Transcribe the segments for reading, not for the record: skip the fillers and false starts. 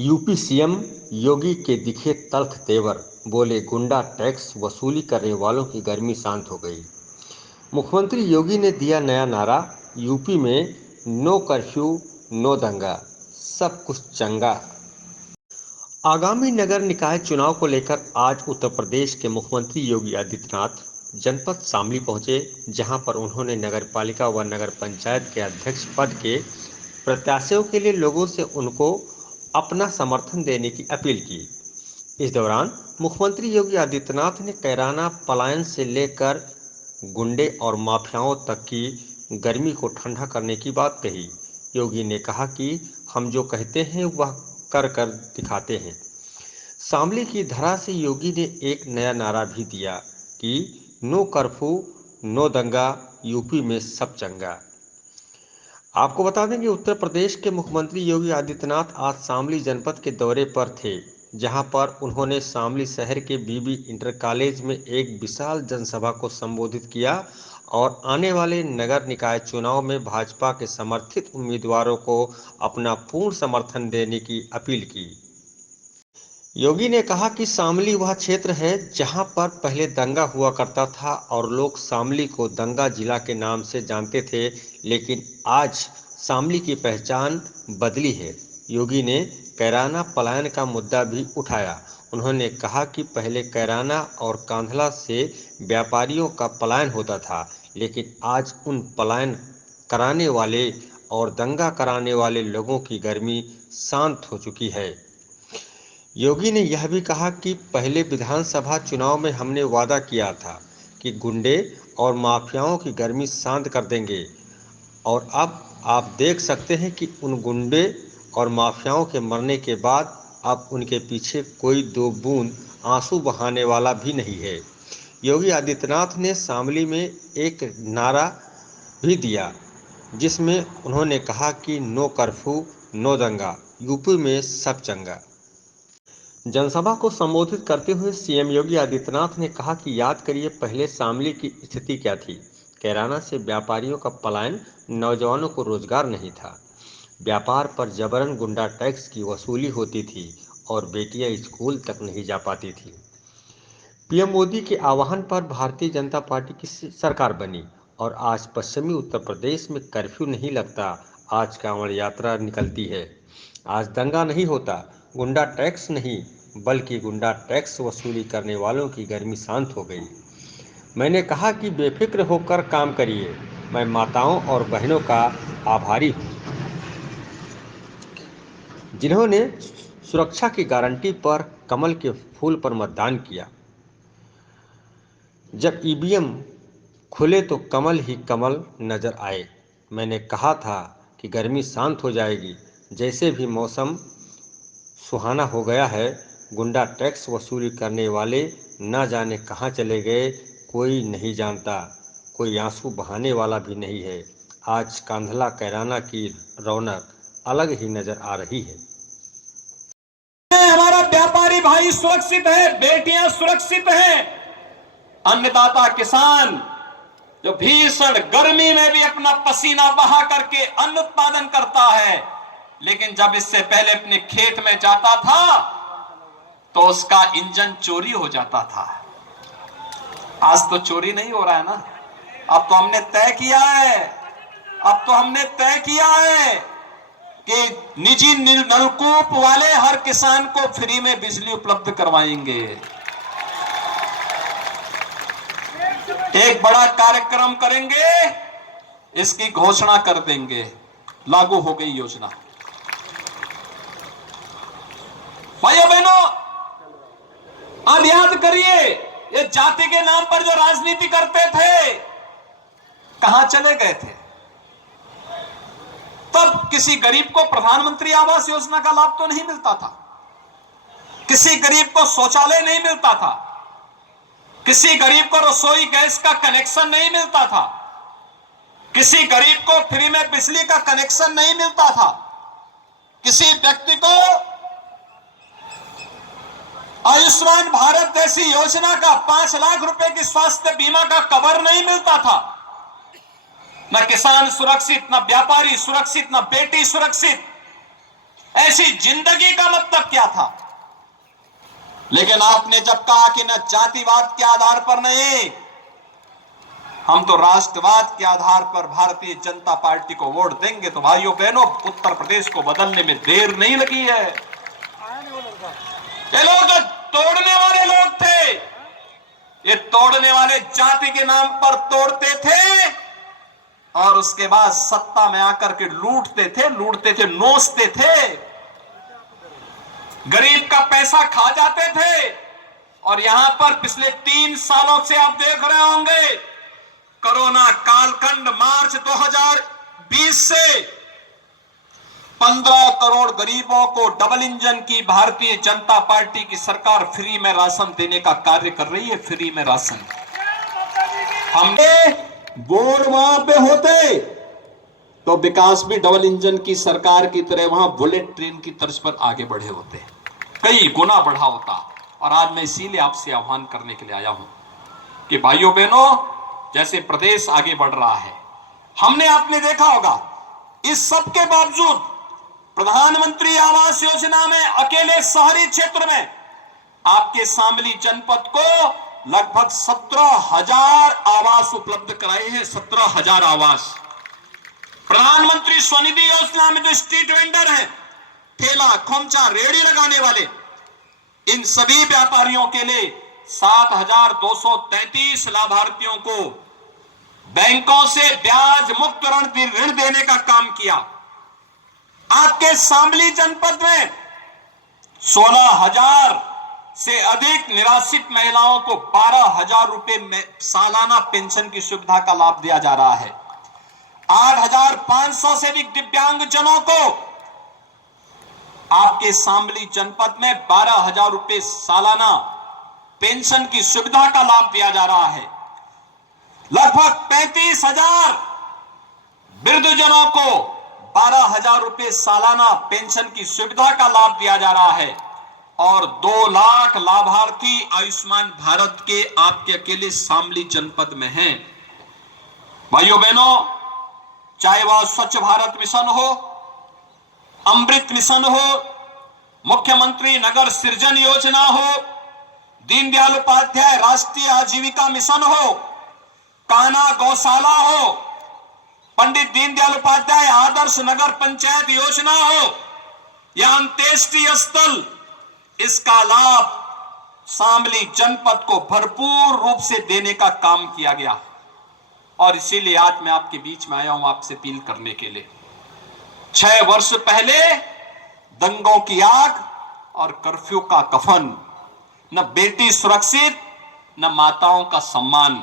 UP CM योगी के दिखे तल्ख तेवर, बोले गुंडा टैक्स वसूली करने वालों की गर्मी शांत हो गई। मुख्यमंत्री योगी ने दिया नया नारा, यूपी में नो कर्फ्यू नो दंगा, सब कुछ चंगा। आगामी नगर निकाय चुनाव को लेकर आज उत्तर प्रदेश के मुख्यमंत्री योगी आदित्यनाथ जनपद शामली पहुंचे, जहां पर उन्होंने नगर पालिका व नगर पंचायत के अध्यक्ष पद के प्रत्याशियों के लिए लोगों से उनको अपना समर्थन देने की अपील की। इस दौरान मुख्यमंत्री योगी आदित्यनाथ ने कैराना पलायन से लेकर गुंडे और माफियाओं तक की गर्मी को ठंडा करने की बात कही। योगी ने कहा कि हम जो कहते हैं वह कर कर दिखाते हैं। शामली की धरा से योगी ने एक नया नारा भी दिया कि नो कर्फ्यू नो दंगा, यूपी में सब चंगा। आपको बता दें कि उत्तर प्रदेश के मुख्यमंत्री योगी आदित्यनाथ आज शामली जनपद के दौरे पर थे, जहां पर उन्होंने शामली शहर के बीबी इंटर कॉलेज में एक विशाल जनसभा को संबोधित किया और आने वाले नगर निकाय चुनाव में भाजपा के समर्थित उम्मीदवारों को अपना पूर्ण समर्थन देने की अपील की। योगी ने कहा कि शामली वह क्षेत्र है जहां पर पहले दंगा हुआ करता था और लोग शामली को दंगा जिला के नाम से जानते थे, लेकिन आज शामली की पहचान बदली है। योगी ने कैराना पलायन का मुद्दा भी उठाया। उन्होंने कहा कि पहले कैराना और कांधला से व्यापारियों का पलायन होता था, लेकिन आज उन पलायन कराने वाले और दंगा कराने वाले लोगों की गर्मी शांत हो चुकी है। योगी ने यह भी कहा कि पहले विधानसभा चुनाव में हमने वादा किया था कि गुंडे और माफियाओं की गर्मी शांत कर देंगे, और अब आप देख सकते हैं कि उन गुंडे और माफियाओं के मरने के बाद अब उनके पीछे कोई दो बूंद आंसू बहाने वाला भी नहीं है। योगी आदित्यनाथ ने शामली में एक नारा भी दिया, जिसमें उन्होंने कहा कि नो कर्फ्यू नो दंगा, यूपी में सब चंगा। जनसभा को संबोधित करते हुए सीएम योगी आदित्यनाथ ने कहा कि याद करिए पहले शामली की स्थिति क्या थी। कैराना से व्यापारियों का पलायन, नौजवानों को रोजगार नहीं था, व्यापार पर जबरन गुंडा टैक्स की वसूली होती थी और बेटियां स्कूल तक नहीं जा पाती थी। पीएम मोदी के आह्वान पर भारतीय जनता पार्टी की सरकार बनी और आज पश्चिमी उत्तर प्रदेश में कर्फ्यू नहीं लगता, आज कांवड़ यात्रा निकलती है। आज दंगा नहीं होता, गुंडा टैक्स नहीं, बल्कि गुंडा टैक्स वसूली करने वालों की गर्मी शांत हो गई। मैंने कहा कि बेफिक्र होकर काम करिए, मैं माताओं और बहनों का आभारी हूँ जिन्होंने सुरक्षा की गारंटी पर कमल के फूल पर मतदान किया। जब ईवीएम खुले तो कमल ही कमल नजर आए। मैंने कहा था कि गर्मी शांत हो जाएगी, जैसे भी मौसम सुहाना हो गया है। गुंडा टैक्स वसूली करने वाले न जाने कहाँ चले गए, कोई नहीं जानता, कोई आंसू बहाने वाला भी नहीं है। आज कांधला कैराना की रौनक अलग ही नजर आ रही है। हमारा व्यापारी भाई सुरक्षित है, बेटियां सुरक्षित हैं, अन्नदाता किसान जो भीषण गर्मी में भी अपना पसीना बहा करके अन्न उत्पादन करता है, लेकिन जब इससे पहले अपने खेत में जाता था तो उसका इंजन चोरी हो जाता था। आज तो चोरी नहीं हो रहा है ना। अब तो हमने तय किया है, अब तो हमने तय किया है कि निजी नलकूप वाले हर किसान को फ्री में बिजली उपलब्ध करवाएंगे। एक बड़ा कार्यक्रम करेंगे, इसकी घोषणा कर देंगे, लागू हो गई योजना। भाइयों बहनों, अब याद करिए, ये जाति के नाम पर जो राजनीति करते थे कहां चले गए थे? तब किसी गरीब को प्रधानमंत्री आवास योजना का लाभ तो नहीं मिलता था, किसी गरीब को शौचालय नहीं मिलता था, किसी गरीब को रसोई गैस का कनेक्शन नहीं मिलता था, किसी गरीब को फ्री में बिजली का कनेक्शन नहीं मिलता था, किसी व्यक्ति को आयुष्मान भारत जैसी योजना का 5 लाख रुपए की स्वास्थ्य बीमा का कवर नहीं मिलता था। न किसान सुरक्षित, न व्यापारी सुरक्षित, न बेटी सुरक्षित। ऐसी जिंदगी का मतलब क्या था? लेकिन आपने जब कहा कि न जातिवाद के आधार पर नहीं, हम तो राष्ट्रवाद के आधार पर भारतीय जनता पार्टी को वोट देंगे, तो भाइयों बहनों, उत्तर प्रदेश को बदलने में देर नहीं लगी है। ये लोग जो तोड़ने वाले लोग थे, ये तोड़ने वाले जाति के नाम पर तोड़ते थे और उसके बाद सत्ता में आकर के लूटते थे, नोचते थे, गरीब का पैसा खा जाते थे। और यहां पर पिछले 3 सालों से आप देख रहे होंगे, कोरोना कालखंड मार्च 2020 से 15 करोड़ गरीबों को डबल इंजन की भारतीय जनता पार्टी की सरकार फ्री में राशन देने का कार्य कर रही है। फ्री में राशन। हमने बोर्ड वहां पे होते तो विकास भी डबल इंजन की सरकार की तरह वहां बुलेट ट्रेन की तर्ज पर आगे बढ़े होते, कई गुना बढ़ा होता। और आज मैं इसीलिए आपसे आह्वान करने के लिए आया हूं कि भाइयों बहनों, जैसे प्रदेश आगे बढ़ रहा है, हमने आपने देखा होगा, इस सब के बावजूद प्रधानमंत्री आवास योजना में अकेले शहरी क्षेत्र में आपके शामली जनपद को लगभग 17,000 आवास उपलब्ध कराए हैं। 17,000 आवास। प्रधानमंत्री स्वनिधि योजना में जो स्ट्रीट वेंडर हैं, ठेला खोमचा रेहड़ी लगाने वाले, इन सभी व्यापारियों के लिए 7,233 लाभार्थियों को बैंकों से ब्याज मुक्त ऋण देने का काम किया। आपके शामली जनपद में 16,000 से अधिक निराश्रित महिलाओं को 12,000 रुपए में सालाना पेंशन की सुविधा का लाभ दिया जा रहा है। 8,500 से अधिक दिव्यांगजनों को आपके शामली जनपद में 12,000 रुपए सालाना पेंशन की सुविधा का लाभ दिया जा रहा है। लगभग 35,000 वृद्धजनों को 12,000 रुपए सालाना पेंशन की सुविधा का लाभ दिया जा रहा है। और 2 लाख लाभार्थी आयुष्मान भारत के आपके अकेले शामली जनपद में हैं। भाइयों बहनों, चाहे वह स्वच्छ भारत मिशन हो, अमृत मिशन हो, मुख्यमंत्री नगर सृजन योजना हो, दीनदयाल उपाध्याय राष्ट्रीय आजीविका मिशन हो, कान्हा गौशाला हो, पंडित दीनदयाल उपाध्याय आदर्श नगर पंचायत योजना हो या अंत्येष्टि स्थल, इसका लाभ शामली जनपद को भरपूर रूप से देने का काम किया गया। और इसीलिए आज मैं आपके बीच में आया हूं आपसे अपील करने के लिए। 6 वर्ष पहले दंगों की आग और कर्फ्यू का कफन, न बेटी सुरक्षित न माताओं का सम्मान,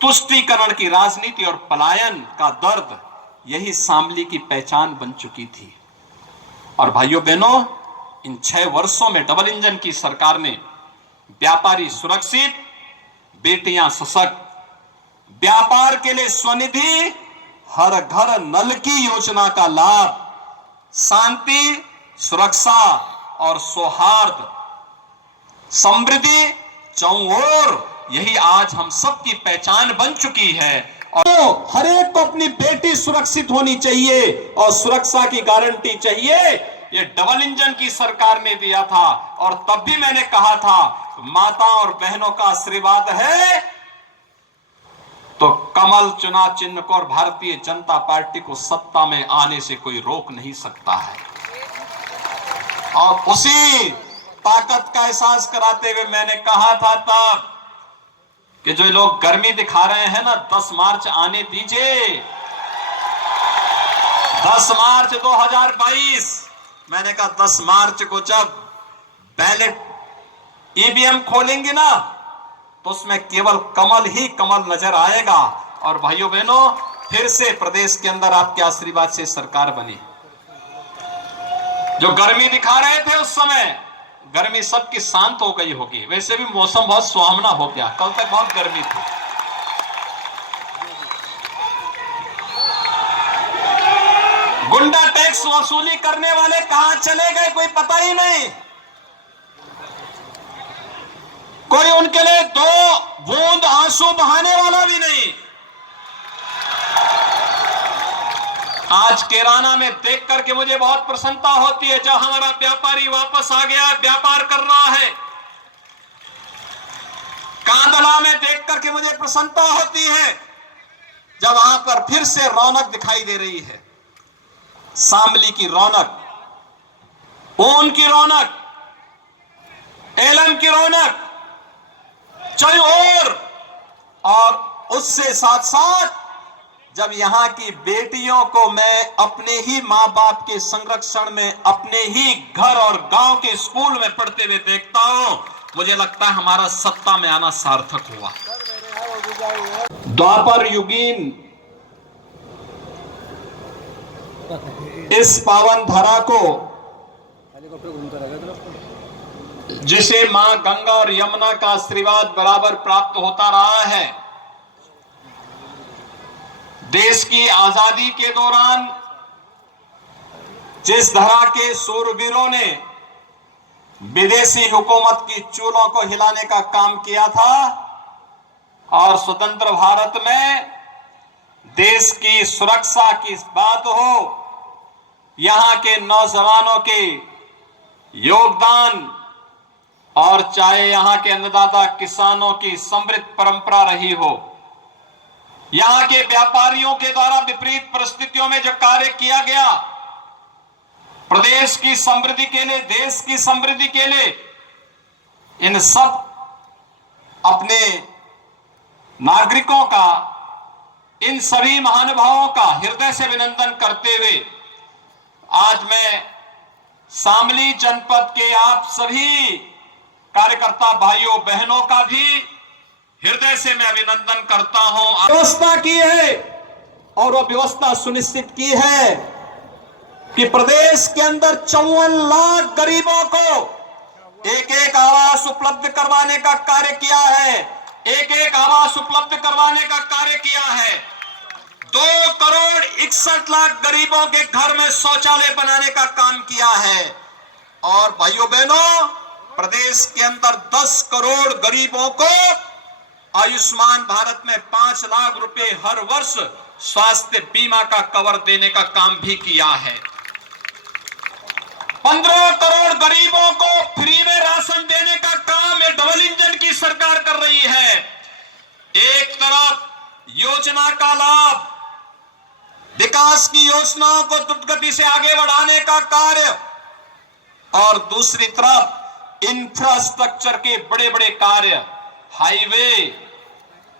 तुष्टीकरण की राजनीति और पलायन का दर्द, यही शामली की पहचान बन चुकी थी। और भाइयों बहनों, इन 6 वर्षों में डबल इंजन की सरकार ने व्यापारी सुरक्षित, बेटियां सशक्त, व्यापार के लिए स्वनिधि, हर घर नल की योजना का लाभ, शांति, सुरक्षा और सौहार्द, समृद्धि चौओर, यही आज हम सबकी पहचान बन चुकी है। और हर एक को अपनी बेटी सुरक्षित होनी चाहिए और सुरक्षा की गारंटी चाहिए। ये डबल इंजन की सरकार ने दिया था। और तब भी मैंने कहा था, माता और बहनों का आशीर्वाद है तो कमल चुना चिन्ह को और भारतीय जनता पार्टी को सत्ता में आने से कोई रोक नहीं सकता है। और उसी ताकत का एहसास कराते हुए मैंने कहा था तब कि जो लोग गर्मी दिखा रहे हैं ना, 10 मार्च आने दीजिए। 10 मार्च 2022, मैंने कहा 10 मार्च को जब बैलेट ईवीएम खोलेंगे ना, तो उसमें केवल कमल ही कमल नजर आएगा। और भाइयों बहनों, फिर से प्रदेश के अंदर आपके आशीर्वाद से सरकार बनी। जो गर्मी दिखा रहे थे उस समय, गर्मी सबकी शांत हो गई होगी। वैसे भी मौसम बहुत सुहावना हो गया, कल तक बहुत गर्मी थी। गुंडा टैक्स वसूली करने वाले कहां चले गए, कोई पता ही नहीं। कोई उनके लिए 2 बूंद आंसू बहाने वाला भी नहीं। आज कैराना में देख करके मुझे बहुत प्रसन्नता होती है, जब हमारा व्यापारी वापस आ गया, व्यापार कर रहा है। कांदला में देख करके मुझे प्रसन्नता होती है, जब वहां पर फिर से रौनक दिखाई दे रही है। शामली की रौनक, ऊन की रौनक, एलम की रौनक चारों ओर, और उससे साथ साथ जब यहां की बेटियों को मैं अपने ही मां बाप के संरक्षण में अपने ही घर और गांव के स्कूल में पढ़ते हुए देखता हूं, मुझे लगता है हमारा सत्ता में आना सार्थक हुआ। द्वापर युगीन इस पावन धरा को, जिसे मां गंगा और यमुना का आशीर्वाद बराबर प्राप्त होता रहा है, देश की आजादी के दौरान जिस धरा के सूरवीरों ने विदेशी हुकूमत की चूलों को हिलाने का काम किया था, और स्वतंत्र भारत में देश की सुरक्षा की बात हो, यहां के नौजवानों के योगदान, और चाहे यहां के अन्नदाता किसानों की समृद्ध परंपरा रही हो, यहां के व्यापारियों के द्वारा विपरीत परिस्थितियों में जो कार्य किया गया, प्रदेश की समृद्धि के लिए, देश की समृद्धि के लिए, इन सब अपने नागरिकों का, इन सभी महानुभावों का हृदय से अभिनंदन करते हुए आज मैं शामली जनपद के आप सभी कार्यकर्ता भाइयों बहनों का भी हृदय से मैं अभिनंदन करता हूं। व्यवस्था की है, और वह व्यवस्था सुनिश्चित की है कि प्रदेश के अंदर 54 लाख गरीबों को एक एक आवास उपलब्ध करवाने का कार्य किया है, एक एक आवास उपलब्ध करवाने का कार्य किया है। 2 करोड़ 61 लाख गरीबों के घर में शौचालय बनाने का काम किया है। और भाइयों बहनों, प्रदेश के अंदर 10 करोड़ गरीबों को आयुष्मान भारत में 5 लाख रुपए हर वर्ष स्वास्थ्य बीमा का कवर देने का काम भी किया है। 15 करोड़ गरीबों को फ्री में राशन देने का काम ये डबल इंजन की सरकार कर रही है। एक तरफ योजना का लाभ, विकास की योजनाओं को द्रुत गति से आगे बढ़ाने का कार्य, और दूसरी तरफ इंफ्रास्ट्रक्चर के बड़े बड़े कार्य, हाईवे,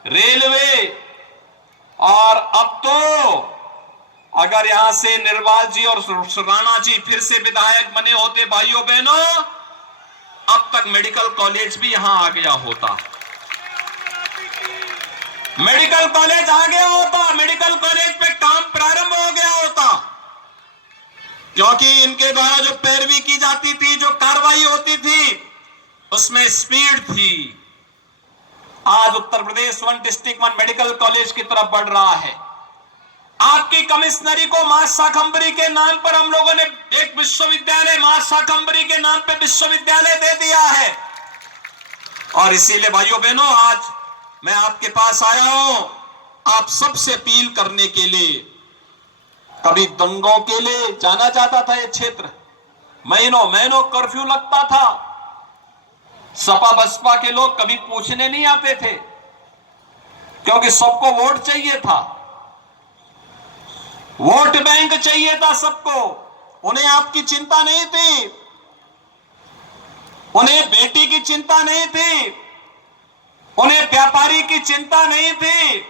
रेलवे, और अब तो अगर यहां से निर्वाल जी और राणा जी फिर से विधायक बने होते भाइयों बहनों, अब तक मेडिकल कॉलेज भी यहां आ गया होता। मेडिकल कॉलेज आ गया होता, मेडिकल कॉलेज पे काम प्रारंभ हो गया होता, क्योंकि इनके द्वारा जो पैरवी की जाती थी, जो कार्रवाई होती थी, उसमें स्पीड थी। आज Uttar Pradesh 1 district 1 medical college की तरफ बढ़ रहा है। आपकी कमिश्नरी को मां शाकंभरी के नाम पर हम लोगों ने एक विश्वविद्यालय, मां शाकंभरी के नाम पे विश्वविद्यालय दे दिया है। और इसीलिए भाइयों बहनों, आज मैं आपके पास आया हूं आप सबसे अपील करने के लिए। कभी दंगों के लिए जाना जाता था ये क्षेत्र, महीनों महीनों कर्फ्यू लगता था, सपा बसपा के लोग कभी पूछने नहीं आते थे, क्योंकि सबको वोट चाहिए था, वोट बैंक चाहिए था सबको। उन्हें आपकी चिंता नहीं थी, उन्हें बेटी की चिंता नहीं थी, उन्हें व्यापारी की चिंता नहीं थी,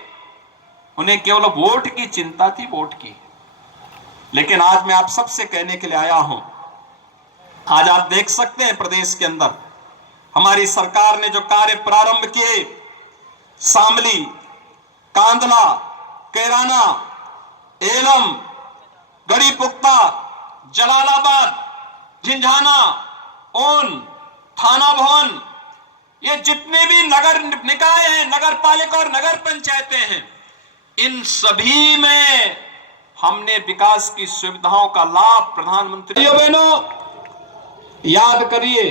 उन्हें केवल वोट की चिंता थी, वोट की। लेकिन आज मैं आप सबसे कहने के लिए आया हूं, आज आप देख सकते हैं प्रदेश के अंदर हमारी सरकार ने जो कार्य प्रारंभ किए, शामली, कांदला, कैराना, एलम, गढ़ीपुख्ता, जलालाबाद, झिंझाना, ओन, थाना भवन, ये जितने भी नगर निकाय हैं, नगर पालिका और नगर पंचायतें हैं, इन सभी में हमने विकास की सुविधाओं का लाभ प्रधानमंत्री। बहनों, याद करिए,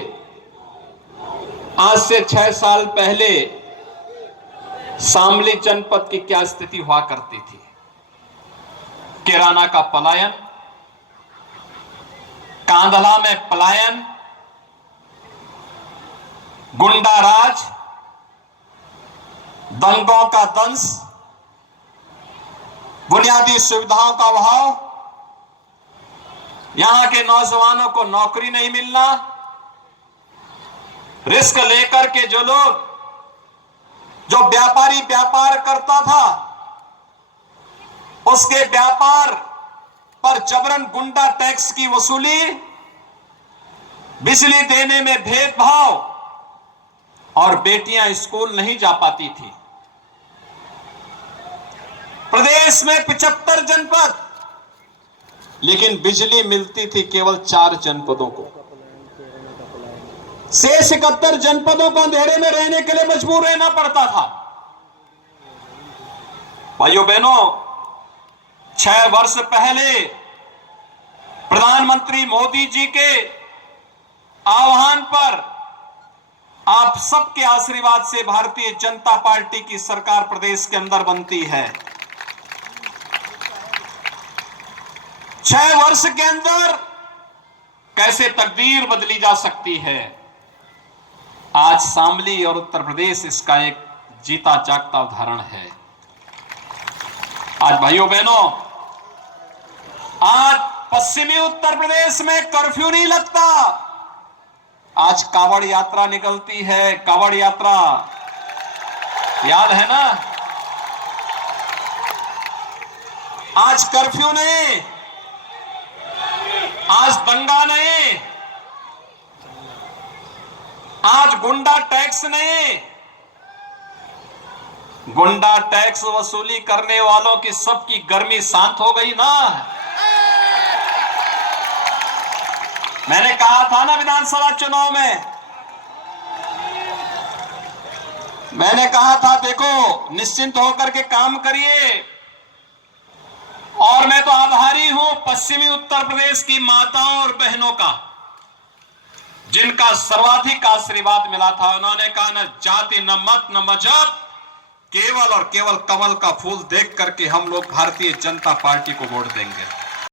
आज से 6 साल पहले शामली जनपद की क्या स्थिति हुआ करती थी। किराना का पलायन, कांधला में पलायन, गुंडा राज, दंगों का दंश, बुनियादी सुविधाओं का अभाव, यहां के नौजवानों को नौकरी नहीं मिलना, रिस्क लेकर के जो व्यापारी व्यापार करता था उसके व्यापार पर जबरन गुंडा टैक्स की वसूली, बिजली देने में भेदभाव, और बेटियां स्कूल नहीं जा पाती थी। प्रदेश में 75 जनपद, लेकिन बिजली मिलती थी केवल 4 जनपदों को। शेष 71 जनपदों को अंधेरे में रहने के लिए मजबूर रहना पड़ता था। भाइयों बहनों, 6 वर्ष पहले प्रधानमंत्री मोदी जी के आह्वान पर, आप सबके आशीर्वाद से भारतीय जनता पार्टी की सरकार प्रदेश के अंदर बनती है। 6 वर्ष के अंदर कैसे तकदीर बदली जा सकती है, आज शामली और उत्तर प्रदेश इसका एक जीता जागता उदाहरण है। आज भाइयों बहनों, आज पश्चिमी उत्तर प्रदेश में कर्फ्यू नहीं लगता। आज कावड़ यात्रा निकलती है, कावड़ यात्रा, याद है ना? आज कर्फ्यू नहीं, आज दंगा नहीं, आज गुंडा टैक्स नहीं। गुंडा टैक्स वसूली करने वालों की सबकी गर्मी शांत हो गई ना। मैंने कहा था ना विधानसभा चुनाव में, मैंने कहा था देखो निश्चिंत होकर के काम करिए, और मैं तो आभारी हूं पश्चिमी उत्तर प्रदेश की माताओं और बहनों का, जिनका सर्वाधिक आशीर्वाद मिला था। उन्होंने कहा न जाति, न मत, न मजहब, केवल और केवल कमल का फूल देख करके हम लोग भारतीय जनता पार्टी को वोट देंगे।